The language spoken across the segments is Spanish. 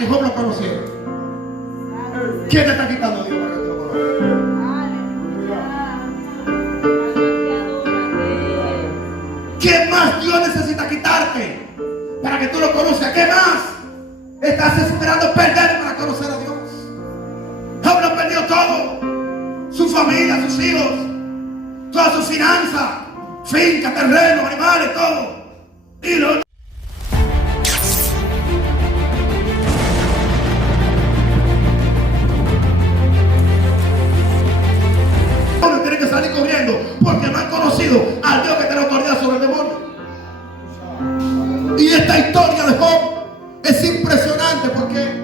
que Job lo conociera. ¿Quién te está quitando Dios para que tú lo conozcas? ¿Qué más Dios necesita quitarte para que tú lo conozcas? ¿Qué más estás esperando perder para conocer a Dios? Job lo perdió todo: su familia, sus hijos, toda su finanza, finca, terreno, animales, todo. Y lo tiene que salir corriendo porque no han conocido al Dios que tiene autoridad sobre el demonio. Y esta historia de Job es impresionante porque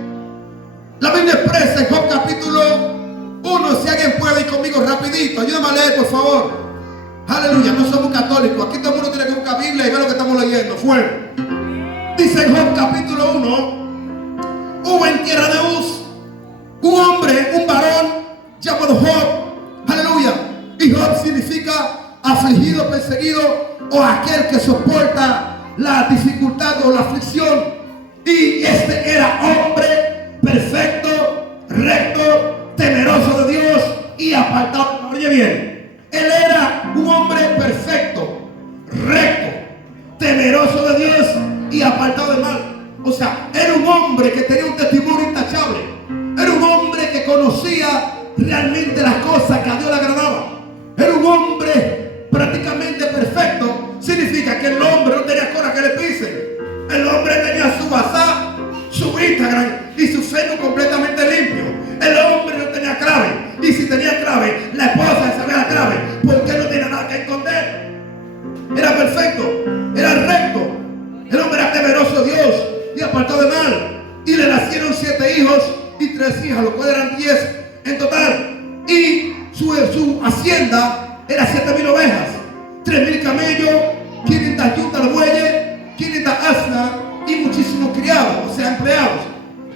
la Biblia expresa en Job capítulo 1, si alguien puede ir conmigo rapidito, ayúdame a leer por favor. Aleluya, no somos católicos, aquí todo el mundo tiene que buscar Biblia y ver lo que estamos leyendo. Fuego. Dice en Job capítulo 1: hubo en tierra de Uz un hombre, un varón llamado Job. Aleluya. Y Job significa afligido, perseguido, o aquel que soporta la dificultad o la aflicción. Y este era hombre perfecto, recto, temeroso de Dios y apartado. Oye bien, él era un hombre perfecto, recto, temeroso de Dios y apartado de mal. O sea, era un hombre que tenía un testimonio intachable. Era un hombre que conocía realmente las cosas que a Dios le agradaban. Era un hombre prácticamente perfecto. Significa que el hombre no tenía cosas que le pisen. El hombre tenía su WhatsApp, su Instagram y su Facebook completamente limpio. El hombre no tenía clave. Y si tenía clave, la esposa sabía la clave, porque él no tenía nada que esconder. Era perfecto, era recto. El hombre era temeroso de Dios y apartado de mal. Y le nacieron 7 hijos y 3 hijas, lo cual eran 10 en total. Y su hacienda era 7,000 ovejas, 3,000 camellos, 500 yuntas de bueyes, 500 asnas y muchísimos criados, o sea, empleados.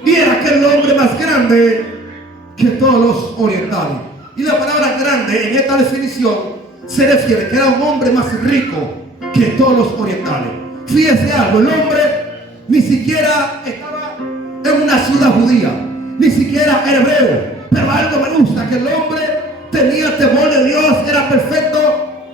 Y era aquel hombre más grande que todos los orientales. Y la palabra grande en esta definición se refiere que era un hombre más rico que todos los orientales. Fíjese algo, el hombre ni siquiera estaba en una ciudad judía, ni siquiera era hebreo. Pero algo me gusta, que el hombre tenía temor de Dios, era perfecto,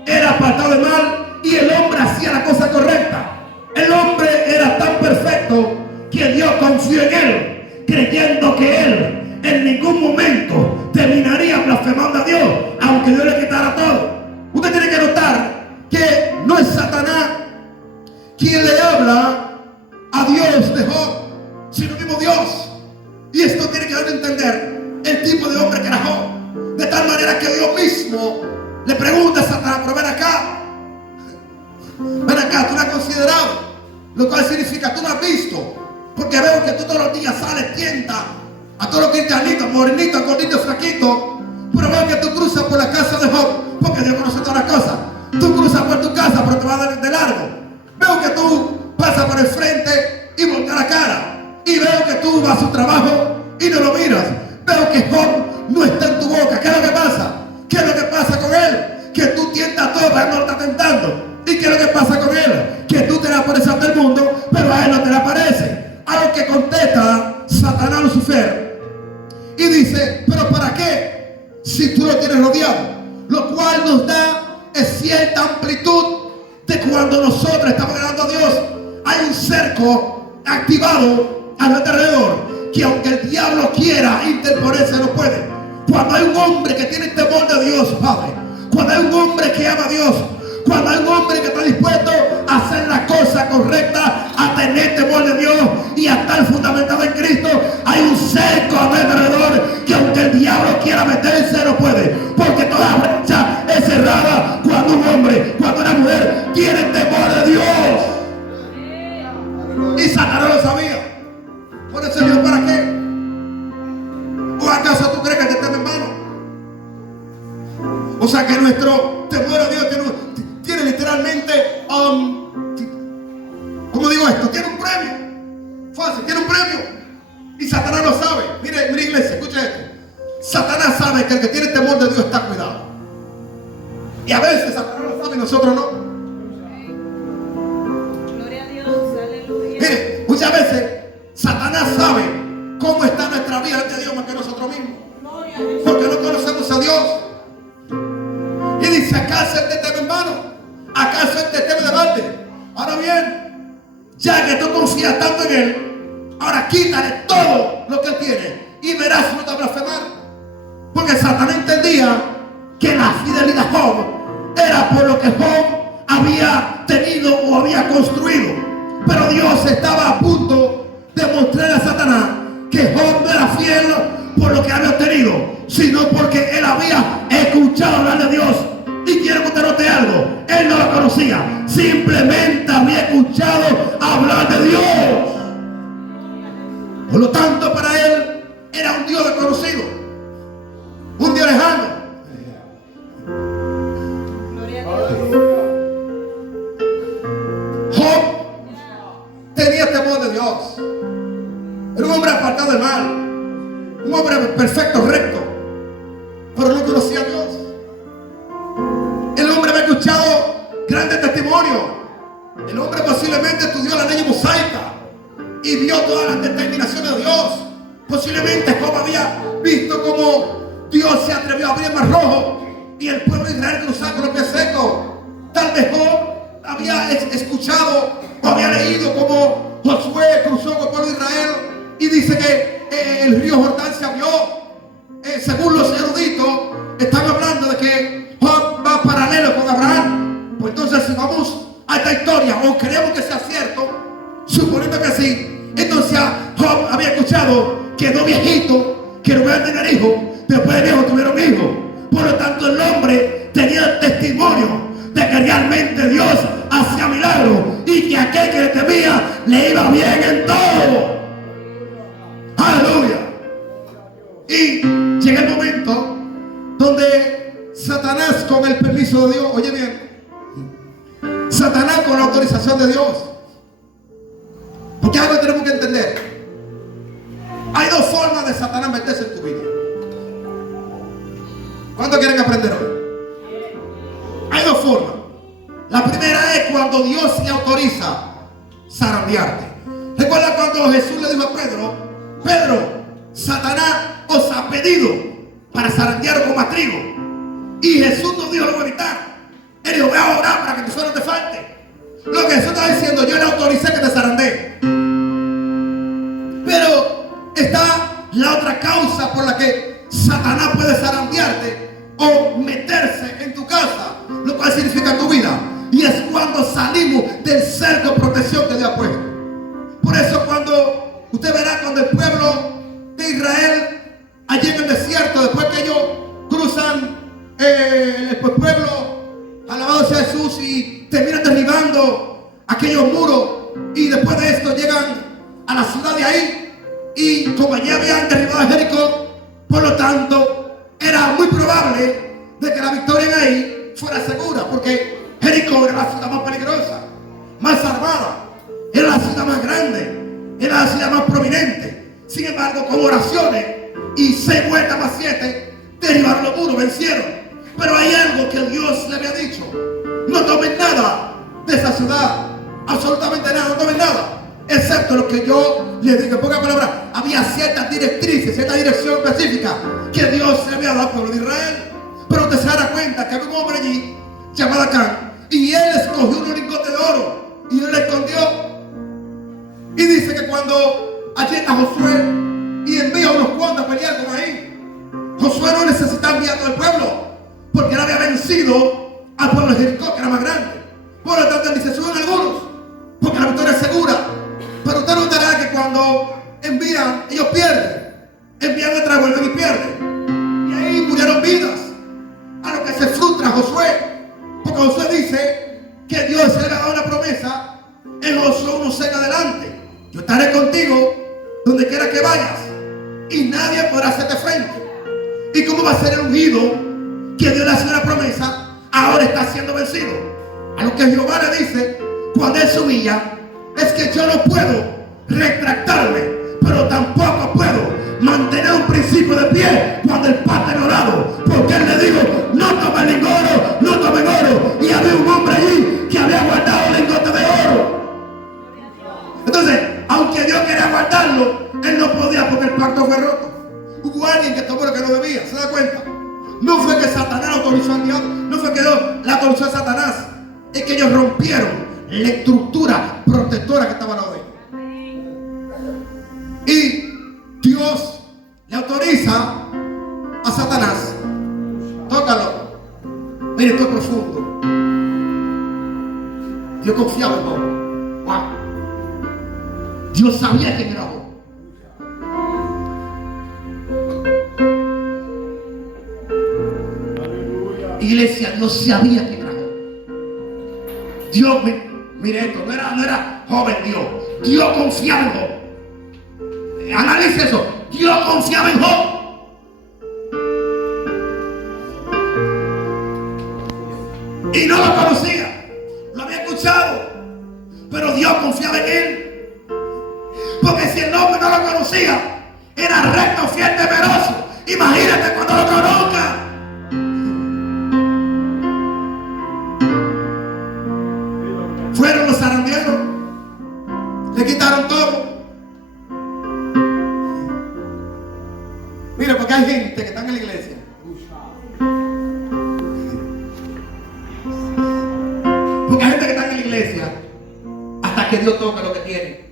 era apartado de mal, y el hombre hacía la cosa correcta. El hombre era tan perfecto que Dios confió en él, creyendo que él en ningún momento terminaría blasfemando a Dios, aunque Dios le quitara todo. Usted tiene que notar que no es Satanás quien le habla a Dios de Job, sino mismo Dios. Y esto tiene que dar a entender el tipo de hombre que era Job, de tal manera que Dios mismo le pregunta a Satanás: pero ven acá, tú no has considerado, lo cual significa tú no has visto, porque veo que tú todos los días sales, tientas a todos los cristianitos, morenitos, gorditos, flaquitos, pero veo que tú cruzas por la casa de Job, porque Dios conoce todas las cosas. Tú cruzas por tu casa, pero te va a dar de largo. Veo que tú pasas por el frente y volteas la cara, y veo que tú vas a su trabajo y no lo miras. Veo que Job no está en tu boca. ¿Qué es lo que pasa? ¿Qué es lo que pasa con él? Que tú tientas todo, pero él no lo está tentando. ¿Y qué es lo que pasa con él? Que tú te le apareces ante el mundo, pero a él no te le aparece. A lo que contesta Satanás Lucifer y dice: ¿pero para qué? Si tú lo tienes rodeado. Lo cual nos da cierta amplitud de cuando nosotros estamos agradando a Dios. Hay un cerco activado a nuestro alrededor, que aunque el diablo quiera interponerse, no puede. Cuando hay un hombre que tiene temor de Dios, Padre, cuando hay un hombre que ama a Dios, cuando hay un hombre que está dispuesto a hacer la cosa correcta, a tener temor de Dios y a estar fundamentado en Cristo, hay un cerco a nuestro alrededor que aunque el diablo quiera meterse, no puede, porque toda brecha es cerrada cuando un hombre, cuando una mujer tiene temor de Dios. Y Satanás lo sabía. Por eso Dios, ¿para qué? ¿O acaso tú crees que te teme en vano? O sea que nuestro temor a Dios tiene literalmente, ¿cómo digo esto? Tiene un premio. Fácil, tiene un premio. Y Satanás lo sabe. Mire iglesia, escuche esto. Satanás sabe que el que tiene temor de Dios está cuidado. Y a veces Satanás lo sabe y nosotros no. Gloria a Dios, aleluya. Mire, muchas veces Satanás sabe todavía ante Dios más que nosotros mismos. Porque no conocemos a Dios. Y dice, ¿acaso Él te teme, hermano? ¿Acaso Él te teme de balde? Ahora bien, ya que tú confías tanto en Él, ahora quítale todo lo que Él tiene y verás si no te blasfemar. Porque Satanás entendía que la fidelidad de Job era por lo que Job había tenido o había construido. Pero Dios estaba a punto de mostrarle a Satanás que Job no era fiel por lo que había obtenido, sino porque él había escuchado hablar de Dios. Y quiero que usted note algo, él no lo conocía, simplemente había escuchado hablar de Dios. Por lo tanto, para él era un Dios desconocido, un Dios lejano. Job tenía temor de Dios. Era un hombre apartado del mal, un hombre perfecto, recto, pero no conocía a Dios. El hombre había escuchado grandes testimonios. El hombre posiblemente estudió la ley mosaica y vio todas las determinaciones de Dios. Posiblemente Job había visto cómo Dios se atrevió a abrir el mar rojo y el pueblo de Israel cruzaba con los pies secos. Tal vez Job había escuchado o había leído cómo Josué cruzó con el pueblo de Israel y dice que el río Jordán se abrió. Según los eruditos, están hablando de que Job va paralelo con Abraham. Pues entonces, si vamos a esta historia o creemos que sea cierto, suponiendo que sí, entonces Job había escuchado que dos viejitos que no iban a tener hijos, después de viejos tuvieron hijos. Por lo tanto, el hombre tenía testimonio de que realmente Dios hacía milagros y que aquel que le temía le iba bien en todo. Aleluya. Y llega el momento donde Satanás, con el permiso de Dios, oye bien, Satanás con la autorización de Dios, porque algo tenemos que entender. Hay dos formas de Satanás meterse en tu vida. ¿Cuántos quieren aprender hoy? Hay dos formas. La primera es cuando Dios le autoriza zarandearte. Recuerda cuando Jesús le dijo a Pedro: Pedro, Satanás os ha pedido para zarandearos con más trigo. Y Jesús nos dijo lo evitar. Él dijo: ve a orar para que tu suelo no te falte. Lo que Jesús está diciendo: yo le autoricé que te zarandee. Pero está la otra causa por la que Satanás puede zarandearte o meterse en tu casa, lo cual significa tu vida. Y es cuando salimos del cerco de protección que Dios ha puesto. Por eso cuando usted verá, cuando el pueblo de Israel allí en el desierto, después que ellos cruzan el pueblo, alabado sea Jesús, y terminan derribando aquellos muros, y después de esto llegan a la ciudad de ahí, y como allí habían derribado a Jericó, por lo tanto era muy probable de que la victoria en ahí fuera segura, porque Jericó era la ciudad más peligrosa, más armada, era la ciudad más grande, era la ciudad más prominente. Sin embargo, con oraciones y 6 vueltas más 7, derribaron los muros, vencieron. Pero hay algo que Dios le había dicho: no tomen nada de esa ciudad, absolutamente nada, no tomen nada, excepto lo que yo les digo. En pocas palabras, había ciertas directrices, cierta dirección específica que Dios le había dado al pueblo de Israel. Pero usted se dará cuenta que había un hombre allí llamado Acán, y él escogió un lingote de oro y él le escondió. Y dice que cuando allí está Josué y envía unos cuantos a pelear con ahí, Josué no necesitaba enviar a todo el pueblo, porque él había vencido al pueblo de Jericó, que era más grande. Por lo tanto, él dice: suben algunos, porque la victoria es segura. Pero usted notará que cuando envían, ellos pierden. Envían otra, vuelven y pierden. Y ahí murieron vidas. A lo que se frustra Josué, porque Josué dice que Dios le ha dado una promesa en Josué 1:6 en adelante: yo estaré contigo donde quiera que vayas y nadie podrá hacerte frente. ¿Y cómo va a ser el ungido que Dios le hace una promesa ahora está siendo vencido? A lo que Jehová le dice cuando él se humilla es que yo no puedo retractarme, pero tampoco puedo mantener un principio de pie cuando el Padre me ha orado, porque él le dijo: no tomen oro, no tomen oro. Y había un hombre allí que había guardado lingotes de oro. Entonces, aunque Dios quería guardarlo, él no podía, porque el pacto fue roto. alguien que tomó lo que no debía. ¿Se da cuenta? No fue que Satanás autorizó al diablo. No fue que Dios la autorizó a Satanás. Es que ellos rompieron la estructura protectora que estaba al lado de ellos. Y Dios le autoriza a Satanás. Tócalo. Mire, esto es profundo. Dios confiaba en Job. Wow. Dios sabía quién era Job. Iglesia, Dios sabía quién era Job. Dios, mire esto, no era joven Dios. Dios confiaba en Job. Analice eso. Dios confiaba en Job. Y no lo conocía. Lo había escuchado. Pero Dios confiaba en él. Porque si el hombre no lo conocía, era recto, fiel, temeroso. Imagínate cuando lo conozca. Fueron los zaranderos. Le quitaron todo. Mira, porque hay gente que está en la iglesia. Porque hay gente que está en la iglesia hasta que Dios toca lo que tiene.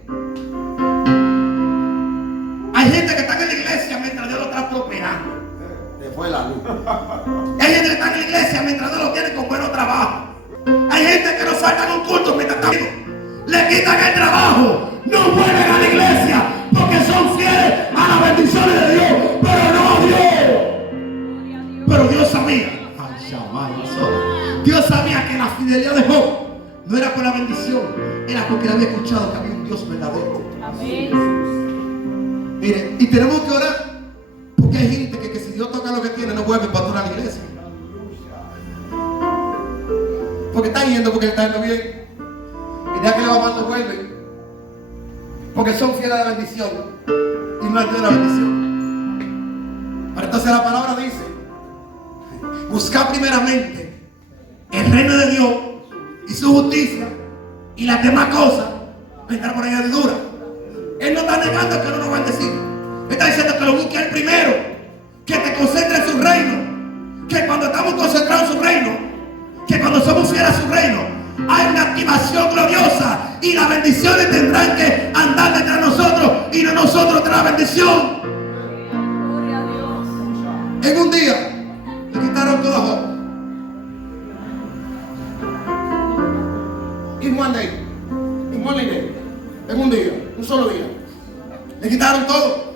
Hay gente que está en la iglesia mientras Dios lo está prosperando. Se fue la luz. Hay gente que está en la iglesia mientras Dios lo tiene con buenos trabajos. Hay gente que no falta en un culto mientras está vivo. Le quitan el trabajo. No vuelven a la iglesia porque son fieles a las bendiciones de Dios. Pero no Dios. Pero Dios sabía. Dios sabía que la fidelidad de Job no era por la bendición, era porque él había escuchado que había un Dios verdadero. Amén. Mire, y tenemos que orar porque hay gente que si Dios toca lo que tiene no vuelve para adorar a la iglesia. Porque está yendo, porque está yendo bien. Y ya que le va mal no vuelven. Porque son fieles a la bendición y no al Dios de la bendición. Pero entonces la palabra dice: buscar primeramente el reino de Dios y su justicia, y las demás cosas vendrán por añadidura. Él no está negando que no nos va a bendecir. Está diciendo que lo busque él primero, que te concentres en su reino, que cuando estamos concentrados en su reino, que cuando somos fieles a su reino, hay una activación gloriosa y las bendiciones tendrán que andar detrás de nosotros y no nosotros tras la bendición. Gloria a Dios. En un día le quitaron todo a Job. In one day. In one day. En un día, un solo día. Le quitaron todo.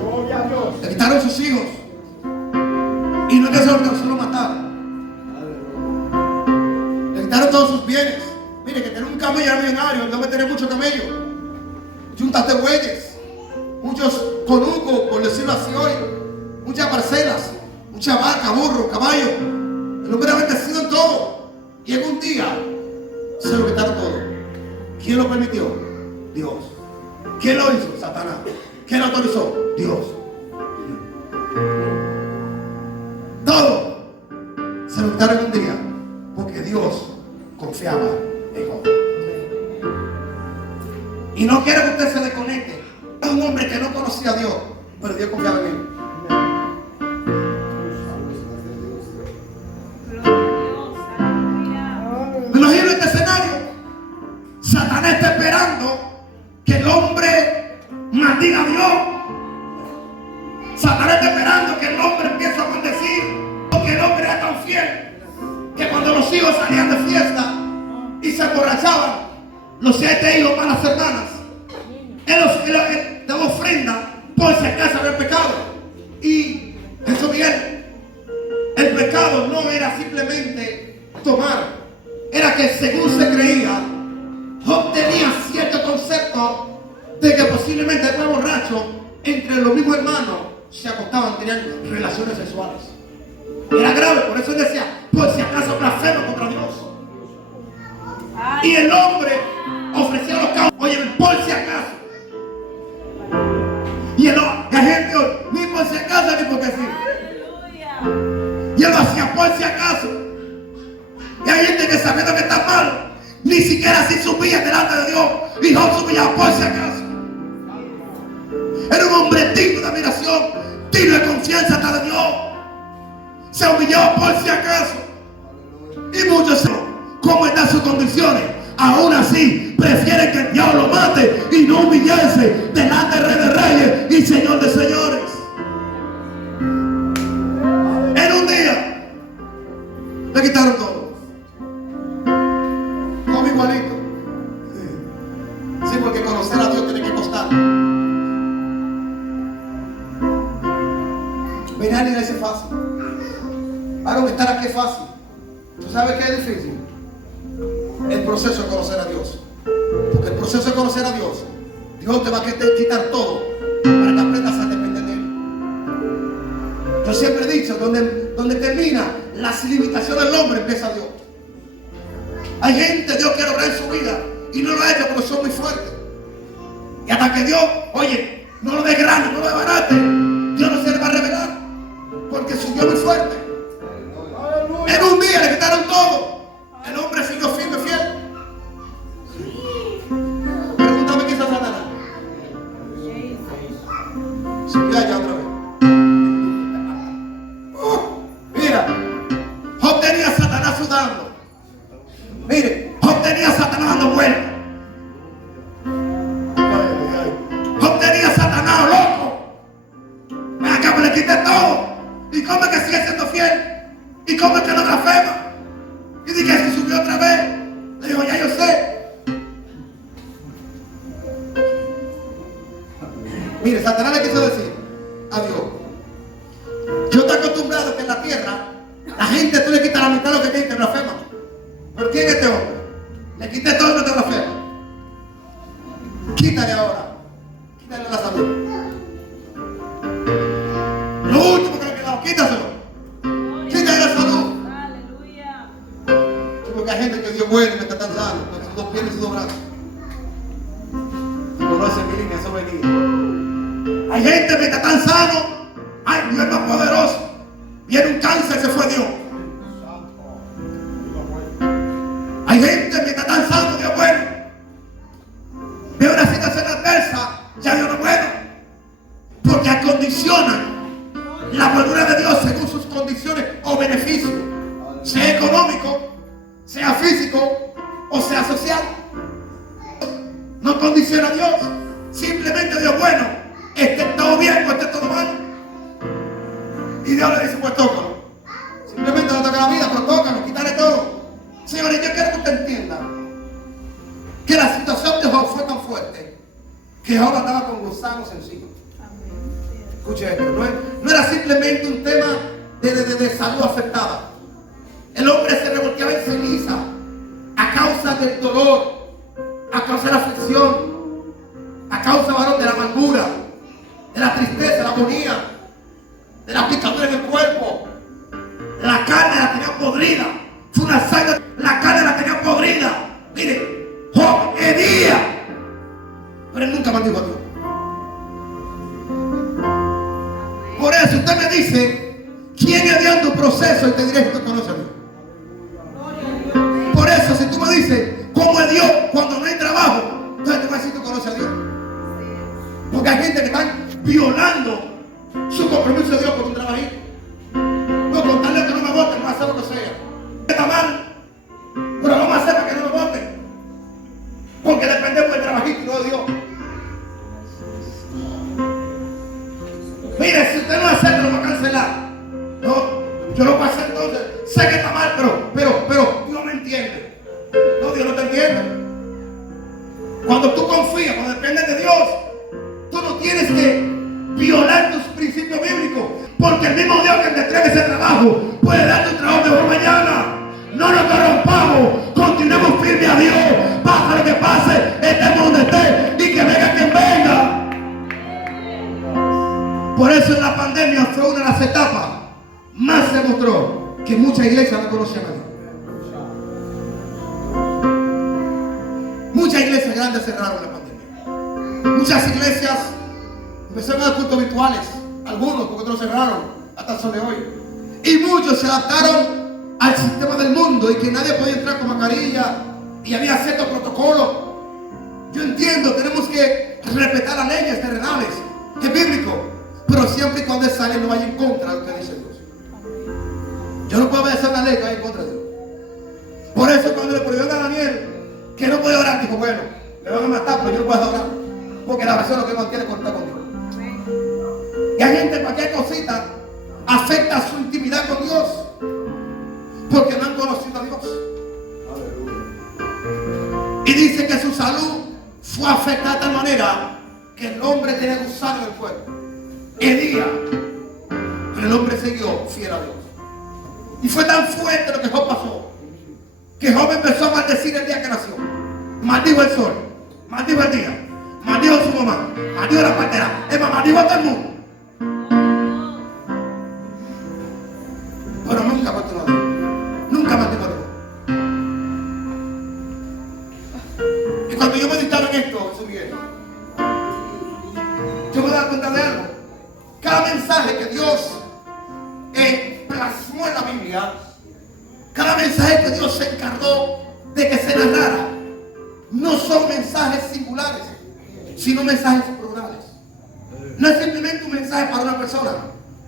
Gloria a Dios. Le quitaron sus hijos. Y no es que se lo mataron. Le quitaron todos sus bienes. Mire, que tener un camello era millonario. No me tenía muchos camellos. Juntas de bueyes. Muchos conucos, por decirlo así hoy. Muchas parcelas. Mucha vaca, burro, caballo. El hombre era bendecido en todo. Y en un día se lo quitaron todo. ¿Quién lo permitió? Dios. ¿Quién lo hizo? Satanás. ¿Quién lo autorizó? Dios. Todo se lo quitaron en un día porque Dios confiaba en Job. Y no quiero que usted se desconecte. Es un hombre que no conocía a Dios, pero Dios confiaba en él. Me imagino este escenario. Satanás está esperando que el hombre maldiga a Dios. Satanás está esperando que el hombre empiece a maldecir, porque el hombre era tan fiel que cuando los hijos salían de fiesta y se emborrachaban, los 7 hijos para las hermanas, él daba ofrenda por si acaso había pecado. Y eso bien, el pecado no era simplemente tomar, era que según se creía, Job tenía cierto concepto de que posiblemente el borracho entre los mismos hermanos se acostaban, tenían relaciones sexuales. Era grave, por eso él decía, por si acaso blasfemo contra Dios. Y el hombre ofrecía los cabos, oye, por si acaso. Y la gente, ni por si acaso, ni porque sí. Y él lo hacía por si acaso. Y hay gente que sabiendo que está mal, ni siquiera así subía delante de Dios. Y no subía por si acaso. Era un hombre digno de admiración, digno de confianza hasta de Dios. Se humillaba por si acaso. Y muchos, ¿cómo están sus condiciones? Aún así, prefieren que el diablo lo mate y no humillarse delante del Rey de Reyes y Señor de Señores. En un día, le quitaron todo. Como igualito. Sí, porque conocer a Dios tiene que costar. Venir a la iglesia es fácil. Varón, estar aquí es fácil. ¿Tú sabes qué es difícil? El proceso de conocer a Dios. Porque el proceso de conocer a Dios, Dios te va a quitar todo para que aprendas a depender de Él. Yo siempre he dicho, donde termina las limitaciones del hombre, empieza Dios. Hay gente, Dios quiere obrar en su vida y no lo ha hecho porque son muy fuertes. Y hasta que Dios, oye, no lo dé grande, no lo dé barate, Dios no se le va a revelar. Porque su Dios es muy fuerte. En un día le quitaron todo. El hombre siguió firme, fiel. Pregúntame qué hizo Satanás. Subió allá otra vez. Mira, Job tenía a Satanás sudando. Mire, Job tenía a Satanás dando vueltas. Job tenía a Satanás loco. Ven acá, me le quité todo. ¿Y cómo es que sigue siendo fiel? ¿Y cómo es que no blasfema? Y dije que subió otra vez. Le digo, ya yo sé. Mire, Satanás le quiso decir a Dios: yo estoy acostumbrado que en la tierra la gente tú le quitas la mitad de lo que tiene, te blasfema. ¿Pero quién es este hombre? Le quité todo lo que te blasfema. Quítale ahora. Quítale la salud. Lo último que le quedaba, quítaselo. Quítale la salud. Aleluya. Porque hay gente que Dios bueno y me está tan sano, con sus dos piernas y sus dos brazos. Tú conoces mi línea, eso venía. Hay gente que está tan sano. Ay, Dios es más poderoso. Viene un cáncer, se fue Dios. Hay gente que está tan sano, Dios es bueno. Ve una situación adversa, ya Dios no es bueno. Porque acondicionan la buenura de Dios según sus condiciones o beneficios, sea económico, sea físico o sea social. No condiciona a Dios. Simplemente Dios bueno, esté todo bien o esté todo mal. Y Dios le dice, pues tócalo. Simplemente no toca la vida, pero tócalo, quítale todo. Señores, yo quiero que usted entienda que la situación de Job fue tan fuerte que Job andaba con gusanos encima. Escuche esto, no era simplemente un tema de salud afectada. El hombre se revolteaba en ceniza a causa del dolor, a causa de la aflicción, a causa, varón, de la amargura, de la tristeza, de la agonía, de la picadura en el cuerpo. La carne la tenía podrida. Fue una sangre, la carne la tenía podrida. Mire, Job hería, pero él nunca maldijo a Dios. Por eso usted me dice, ¿quién es Dios en tu proceso? Y te diré que tú conoces a Dios. Por eso, si tú me dices, ¿cómo es Dios cuando no hay trabajo? Entonces te voy a decir, tú conoces a Dios. Porque hay gente que está violando su compromiso de Dios por un trabajito. No, contarle que no me voten, vamos a hacer lo que sea. Está mal, pero vamos a hacer para que no me voten. Porque dependemos del trabajito y no de Dios. Mire, si usted no acepta, lo va a cancelar. No, yo lo voy a hacer entonces. Sé que está mal, pero Dios me entiende. No, Dios no te entiende. Cuando tú confías, cuando dependes de Dios, tú no tienes que violar tus principios bíblicos. Porque el mismo Dios que te entrega ese trabajo puede darte un trabajo mejor mañana. No nos corrompamos, continuemos firmes a Dios. Pase lo que pase, estemos donde esté y que venga quien venga. Por eso en la pandemia fue una de las etapas más se mostró que muchas iglesias no conocían a Dios. Muchas iglesias grandes cerraron en la pandemia. Muchas iglesias empezaron a dar cultos virtuales. Algunos, porque otros cerraron hasta el sol de hoy. Y muchos se adaptaron al sistema del mundo y que nadie podía entrar con mascarilla y había ciertos protocolos. Yo entiendo, tenemos que respetar las leyes terrenales, Es bíblico, pero siempre y cuando Él sale no vaya en contra de lo que dice Dios. Yo no puedo obedecer una ley que vaya en contra de Dios. Por eso cuando le prohibieron a Daniel que no podía orar, dijo, bueno, me van a matar, pero yo no puedo orar, porque la oración es lo que mantiene conectado con Dios. Y hay gente, cualquier cosita afecta su intimidad con Dios, porque no han conocido a Dios. Y dice que su salud fue afectada de tal manera que el hombre tenía gusano en el cuerpo. Herida, pero el hombre siguió fiel a Dios. Y fue tan fuerte lo que Job pasó, que Job empezó a maldecir el día que nació. Maldijo el sol, maldijo el día, maldijo a su mamá, maldijo a la partera, es más, maldijo a todo el mundo. Pero nunca maldijo a Dios. Nunca maldijo a Dios. Y cuando yo meditaba en esto, Jesús Miguel, yo me daba cuenta de algo. Cada mensaje que Dios plasmó en la Biblia, cada mensaje que Dios se encargó de que se narrara, no son mensajes singulares, sino mensajes plurales. No es simplemente un mensaje para una persona,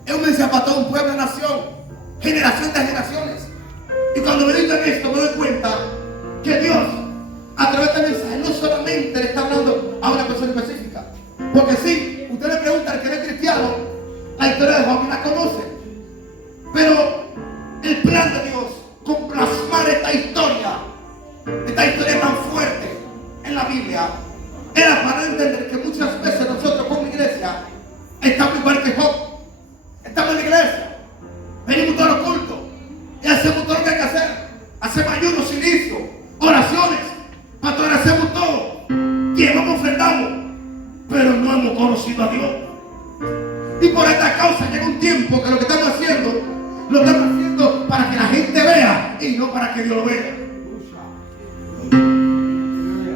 es un mensaje para todo un pueblo, nación, generación de generaciones. Y cuando medito en esto me doy cuenta que Dios, a través del mensaje, no solamente le está hablando a una persona específica. Porque si usted le pregunta al que no es cristiano, la historia de Job la conoce. Pero el plan de Dios con plasmar esta historia tan fuerte en la Biblia, era para entender que muchas veces nosotros como iglesia estamos igual que Job. Estamos en la iglesia, venimos todos los cultos y hacemos todo lo que hay que hacer. Hacemos ayunos, silicio, oraciones, pastores, hacemos todo, llevamos, ofrendamos, pero no hemos conocido a Dios. Y por esta causa llega un tiempo que lo que estamos haciendo, lo estamos haciendo para que la gente vea y no para que Dios lo vea.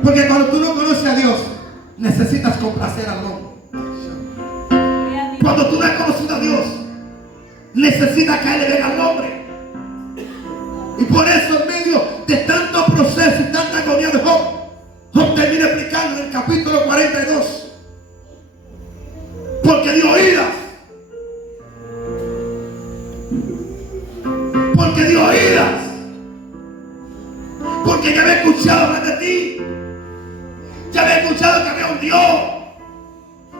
Porque cuando tú no conoces a Dios, necesitas complacer al hombre. Cuando tú no has conocido a Dios, necesitas que a Él le venga al hombre. Y por eso en medio de tanto proceso y tanta agonía de Job, Job termina explicando en el capítulo 42. Porque dio oídas. Porque dio oídas. Porque ya había escuchado hablar de ti. Ya había escuchado que había un Dios.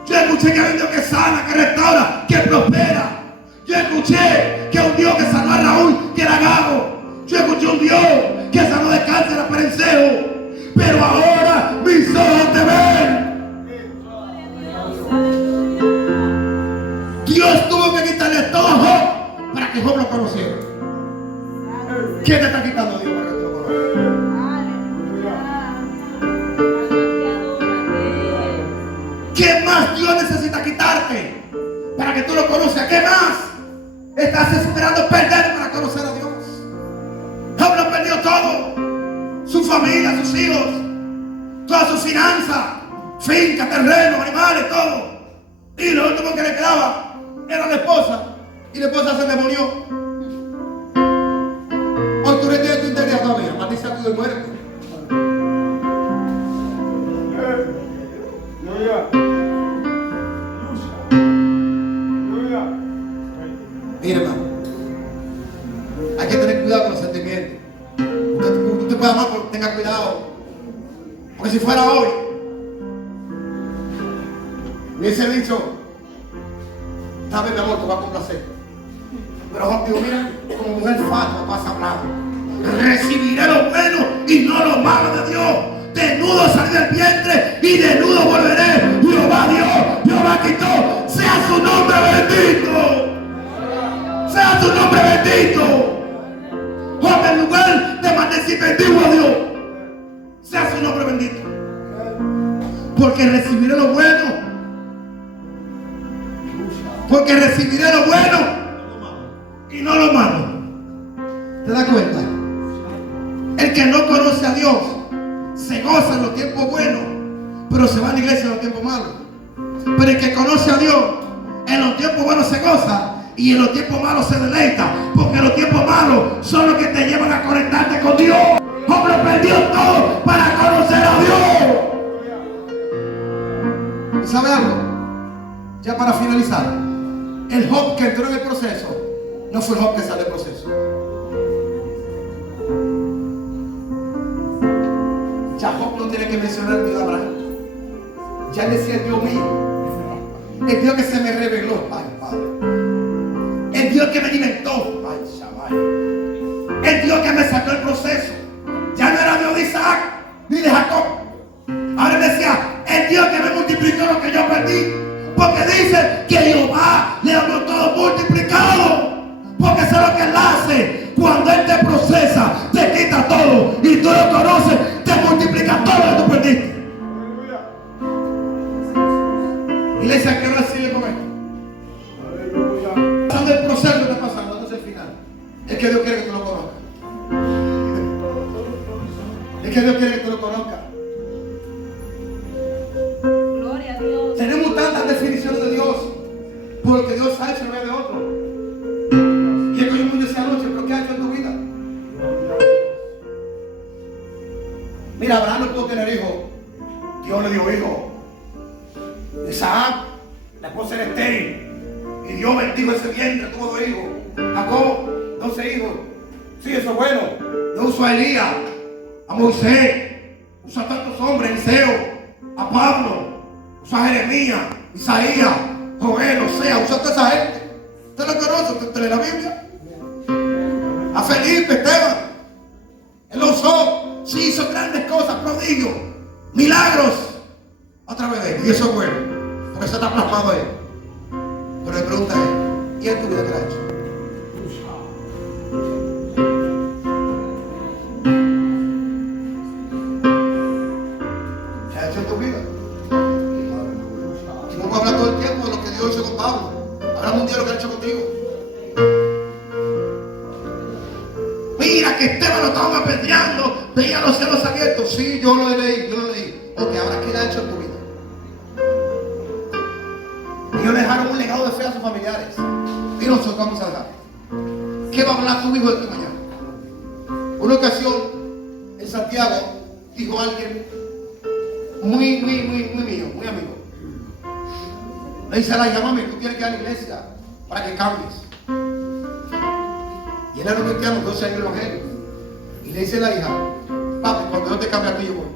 Yo escuché que había un Dios que sana, que restaura, que prospera. Yo escuché que un Dios que sanó a Raúl, que era gago. Yo escuché un Dios que sanó de cáncer a Perencejo. Pero ahora mis ojos te ven. Dios tuvo que quitarle todo a Job para que Job lo conociera. ¿Qué te está quitando Dios para que tú lo conozcas? ¿Qué más Dios necesita quitarte para que tú lo conozcas? ¿Qué más estás esperando perder para conocer a Dios? Job lo perdió todo. Su familia, sus hijos, todas sus finanzas, finca, terreno, animales, todo. Y lo último que le quedaba era la esposa. Y la esposa se le murió. Hoy tú retienes tu integridad todavía. Maldice a tu de muerte. Mira, hermano, hay que tener cuidado con los sentimientos. Usted puede amar, pero tenga cuidado. Porque si fuera hoy, me hubiese dicho, sabes, mi amor, te voy a complacer. Pero Job digo, mira, como mujer fata vas a hablar. Recibiré lo bueno y no lo malo de Dios. Desnudo salí del vientre y desnudo volveré. Jehová Dios, Jehová quitó. Sea su nombre bendito. Sea su nombre bendito. Job, en lugar de maldecir, bendigo a Dios. Sea su nombre bendito. Porque recibiré lo bueno. Porque recibiré lo bueno y no lo malo. ¿Te das cuenta? El que no conoce a Dios se goza en los tiempos buenos, pero se va a la iglesia en los tiempos malos. Pero el que conoce a Dios en los tiempos buenos se goza y en los tiempos malos se deleita, porque los tiempos malos son los que te llevan a conectarte con Dios. Job lo perdió todo para conocer a Dios. ¿Y sabe algo? Ya para finalizar, el Job que entró en el proceso no fue el Job que salió del proceso. Ya Job no tiene que mencionar ni a Abraham. Ya él decía: Dios mío, el Dios que se me reveló, ay Padre, el Dios que me alimentó, ay Shammai, el Dios que me sacó el proceso. Ya no era Dios de Isaac ni de Jacob. Ahora él decía: el Dios que me multiplicó lo que yo perdí. Porque dice que Jehová le dio todo multiplicado. Porque eso es lo que Él hace. Cuando Él te procesa, te quita todo. Y tú lo conoces, te multiplica todo lo que tú perdiste. Iglesia, quiero decirle con esto. Pasando el proceso que está pasando, no es el final. Es que Dios quiere que tú lo conozcas. Es que Dios quiere que tú lo conozcas. Gloria a Dios. Tenemos tantas definiciones de Dios por lo que Dios ha hecho en vez de otro. Y es que yo me decía anoche: ¿pero qué ha hecho en tu vida? Mira, Abraham no pudo tener hijos. Dios le dio hijos. Isaac, la esposa era estéril. Y Dios bendijo ese vientre, tuvo 2 hijos. Jacob, 12 hijos. Sí, eso es bueno. Dios usó a Elías, a Moisés, usó a tantos hombres, Eliseo, a Pablo, usó a Jeremías, Isaías, Joel, Osea, usó a toda esa gente. ¿Usted lo conoce? ¿Usted lee la Biblia? A Felipe, Esteban. Él lo usó. Sí, hizo grandes cosas, prodigios, milagros a través de él. Y eso es bueno, porque eso está plasmado ahí. Pero la pregunta es: ¿y en tu vida qué ha hecho? ¿Qué ha hecho en tu vida? Y no voy a hablar todo el tiempo de lo que Dios hizo con Pablo. Hablamos un día de lo que ha hecho contigo. Mira que Esteban lo estaban apedreando, veía los cielos abiertos. Sí, yo lo leí, Ok, ahora ¿qué le ha hecho en tu vida? Ellos dejaron un legado de fe a sus familiares. Y nosotros vamos a dejar. ¿Qué va a hablar tu hijo de ti mañana? Una ocasión en Santiago dijo alguien muy mío, muy amigo. Le dice a la hija: mami, tú tienes que ir a la iglesia para que cambies. Y él era un cristiano, 12 años en el evangelio. Y le dice a la hija: papi, cuando yo te cambie a ti, yo voy.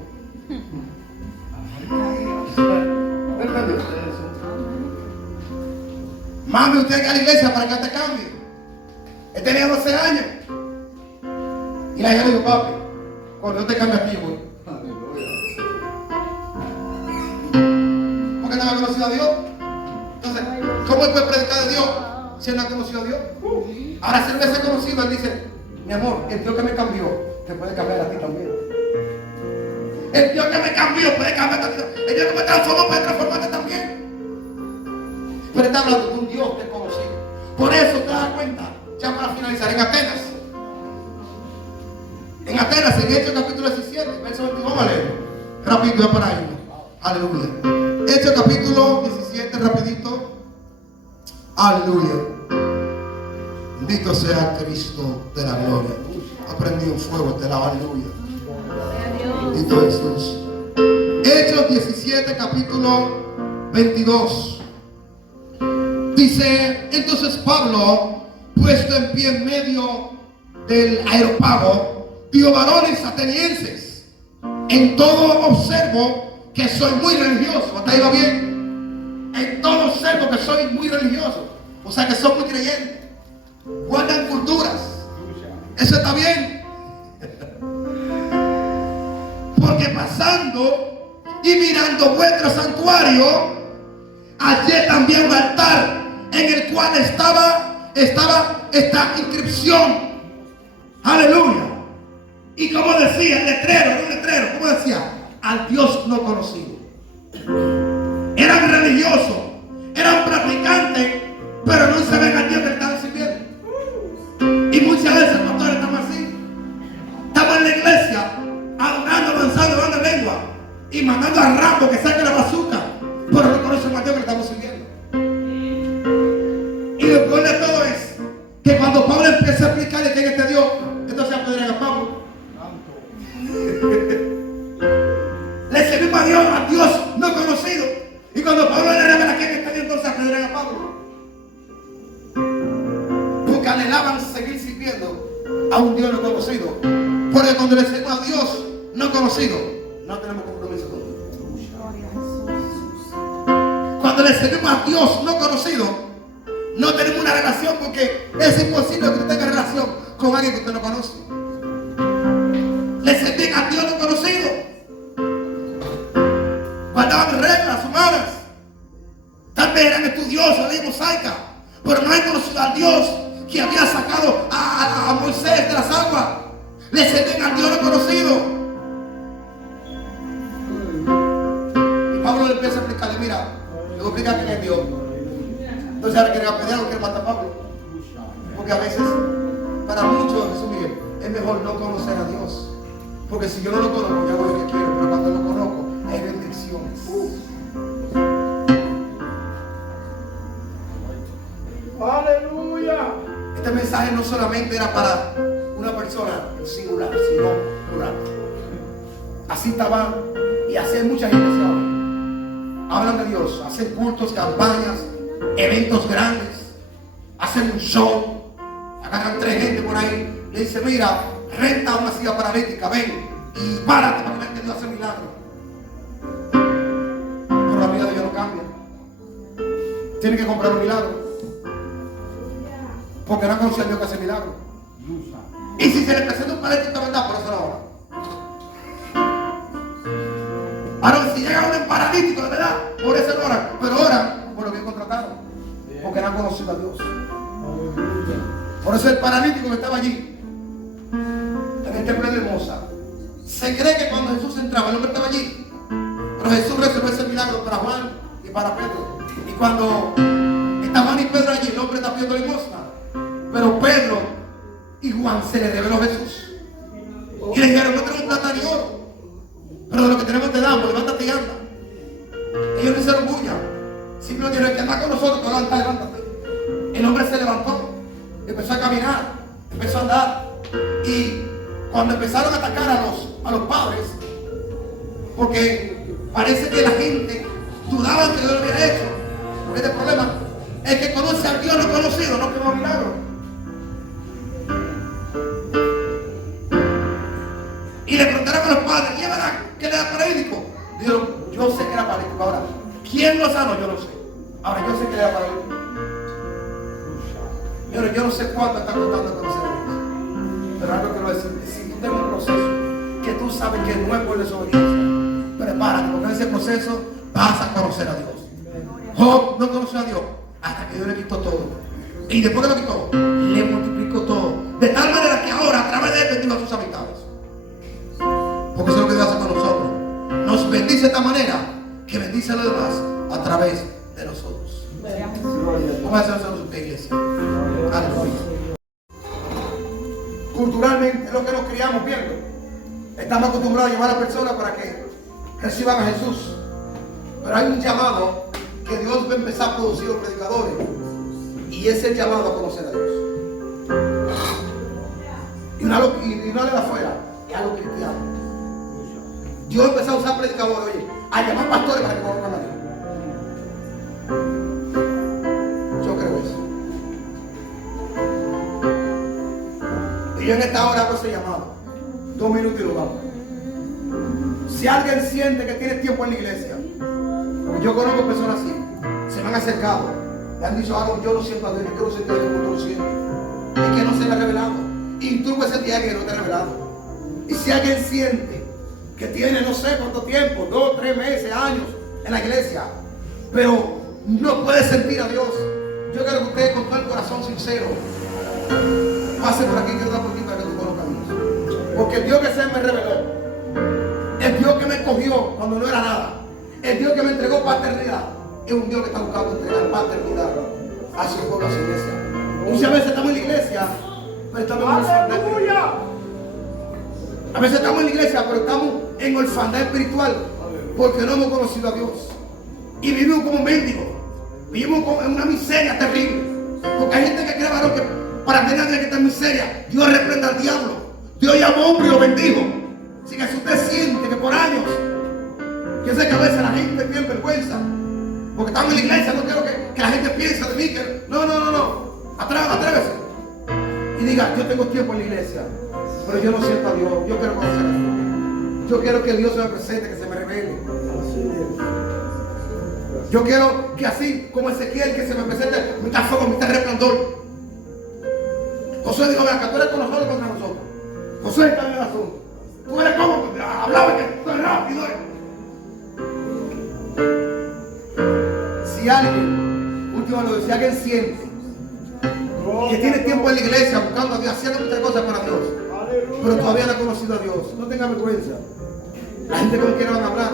Mami, usted tiene que ir a la iglesia para que te cambie. Él tenía 12 años. Y la hija le dijo: papi, cuando yo te cambie a ti, yo voy. ¿Por qué no había conocido a Dios? Entonces, ¿cómo él puede predicar de Dios si él no ha conocido a Dios? Ahora, si él hubiese conocido, él dice: mi amor, el Dios que me cambió te puede cambiar a ti también. El Dios que me cambió puede cambiar a ti. El Dios que me transformó puede transformarte también. Pero está hablando de un Dios desconocido. Por eso te das cuenta, ya para finalizar, en Atenas, en Hechos capítulo 17, verso 21, vamos a leer rapidito ya para irnos. Aleluya. Hechos capítulo 17, rapidito. Aleluya. Bendito sea Cristo de la gloria. Ha prendido fuego este lado. Aleluya. Bendito Jesús. Hechos 17, capítulo 22. Dice: entonces Pablo, puesto en pie en medio del aeropago, dijo: varones atenienses, en todo observo que soy muy religioso. ¿Hasta ahí va bien? En todo observo que soy muy religioso. O sea que son muy creyentes. Guardan culturas. Eso está bien. Porque pasando y mirando vuestro santuario, hallé también un altar en el cual estaba esta inscripción. Aleluya. Y como decía el letrero, ¿cómo decía? Al Dios no conocido. Eran religiosos, eran practicantes, pero no se ven al Dios que están sirviendo. Y muchas veces, pastores, estamos así. Estamos en la iglesia, adorando, avanzando, dando lengua y mandando a Rambo que saque la bazooka, pero no conocen al Dios que le estamos sirviendo. Y lo peor de todo es que cuando Pablo empieza a explicarle quién es este Dios, entonces apedrean a Pablo. Le servimos a Dios no conocido. Y cuando Pablo le revela quién es este Dios, entonces apedrean a un Dios no conocido. Porque cuando le seguimos a Dios no conocido, no tenemos compromiso con Dios. Cuando le seguimos a Dios no conocido, no tenemos una relación, porque es imposible que usted tenga relación con alguien que usted no conoce. Le servían a Dios no conocido. Guardaban reglas humanas. Tal vez eran estudiosos de la ley mosaica, pero no han conocido al Dios que había sacado a Moisés de las aguas. Le servían al Dios no conocido. Y Pablo le empieza a explicarle, mira, le voy a explicar quién es Dios. Entonces ahora quieren apedrear o quieren matar a Pablo. Porque a veces, para muchos, Jesús Miguel, es mejor no conocer a Dios. Porque si yo no lo conozco, yo hago lo que quiero. Pero cuando lo conozco, hay restricciones. Aleluya. Este mensaje no solamente era para una persona singular, sino plural. Así estaban y hacen muchas iglesias. Hablan de Dios, hacen cultos, campañas, eventos grandes, hacen un show, agarran 3 gente por ahí, le dicen, mira, renta una silla paralítica, ven y párate para ver que Dios hace milagros. Pero la vida de Dios no cambia. Tiene que comprar un milagro. Porque no conoce a Dios que hace milagros. Y si se le presenta un paralítico, ¿verdad? Por eso no ahora. Ahora, si llega un paralítico, de verdad, por eso no oran. Pero oran por lo que contrataron. Porque no han conocido a Dios. Por eso el paralítico que estaba allí, en el templo de Hermosa, se cree que cuando Jesús entraba, el hombre estaba allí. Pero Jesús resolvió ese milagro para Juan y para Pedro. Y cuando estaban Juan y Pedro allí, el hombre está pidiendo limosna. Pero Pedro y Juan se le reveló a Jesús. Y le dijeron, no tenemos plata ni oro, pero de lo que tenemos te damos, levántate y anda. Ellos no hicieron bulla. Simplemente dijeron, que anda con nosotros, levántate. El hombre se levantó, empezó a caminar, empezó a andar. Y cuando empezaron a atacar a los padres, porque parece que la gente dudaba que Dios lo hubiera hecho. Porque este problema, el que conoce al Dios no conocido, no que va a milagro. Y le preguntaron a los padres, ¿quién era que era paralítico? Dijeron, yo sé que era paralítico. Ahora, ¿quién lo sanó? Yo no sé. Ahora, yo sé que era paralítico. Pero yo no sé cuánto está contando a conocer a Dios. Pero algo quiero decirte, si tú tienes un proceso que tú sabes que no es por desobediencia, prepárate, porque en ese proceso vas a conocer a Dios. Job no conoció a Dios hasta que Dios le quitó todo. Y después que lo quitó, le multiplicó todo. De tal manera que ahora a través de él bendijo a sus amistades. Porque eso es lo que Dios hace con nosotros. Nos bendice de esta manera que bendice a los demás a través de nosotros. Vamos a hacer nosotros esta iglesia. Aleluya. Culturalmente es lo que nos criamos viendo. Estamos acostumbrados a llevar a las personas para que reciban a Jesús. Pero hay un llamado que Dios va a empezar a producir los predicadores. Y es el llamado a conocer a Dios. Y no de afuera, es a los cristianos. Dios empezó a usar predicadores, oye, a llamar pastores para que conozcan a Dios. Yo creo eso. Y yo en esta hora hago ese llamado. 2 minutos y lo vamos. Si alguien siente que tiene tiempo en la iglesia, porque yo conozco personas así, se me han acercado, le han dicho, Aaron, yo no siento a Dios, yo quiero sentir a Dios como tú lo sientes. Y que no se le ha revelado. Y tú puedes sentir a alguien que no te ha revelado. Y si alguien siente que tiene no sé cuánto tiempo, 2, 3 meses, años en la iglesia, pero no puede sentir a Dios, yo quiero que usted con todo el corazón sincero pase por aquí, que orar por ti para que tú conozcas a Dios. Porque el Dios que se me reveló, el Dios que me escogió cuando no era nada, el Dios que me entregó paternidad, es un Dios que está buscando entregar paternidad a su pueblo, a su iglesia. Muchas veces estamos en la iglesia, pero estamos en orfandad. A veces estamos en la iglesia, pero estamos en orfandad espiritual porque no hemos conocido a Dios. Y vivimos como mendigos. Vivimos en una miseria terrible. Porque hay gente que cree, varón, que para tener que estar en miseria, Dios reprenda al diablo. Dios llamó a hombre y lo bendijo. Así que si usted siente que por años, yo sé que a veces la gente tiene vergüenza, porque estamos en la iglesia, no quiero que la gente piense de mí que no. Atrévese. Y y diga, yo tengo tiempo en la iglesia, pero yo no siento a Dios. Yo quiero conocer a Dios. Yo quiero que Dios se me presente, que se me revele. Yo quiero que así como Ezequiel, que se me presente mitad fuego, mitad resplandor. Josué dijo, venga, tú eres con nosotros contra nosotros. Josué está en el asunto. Tú eres como, hablaba que estoy rápido. Si alguien, último lo decía, alguien siente que tiene tiempo en la iglesia buscando a Dios, haciendo muchas cosas para Dios, pero todavía no ha conocido a Dios, no tenga vergüenza. La gente con quien van a hablar.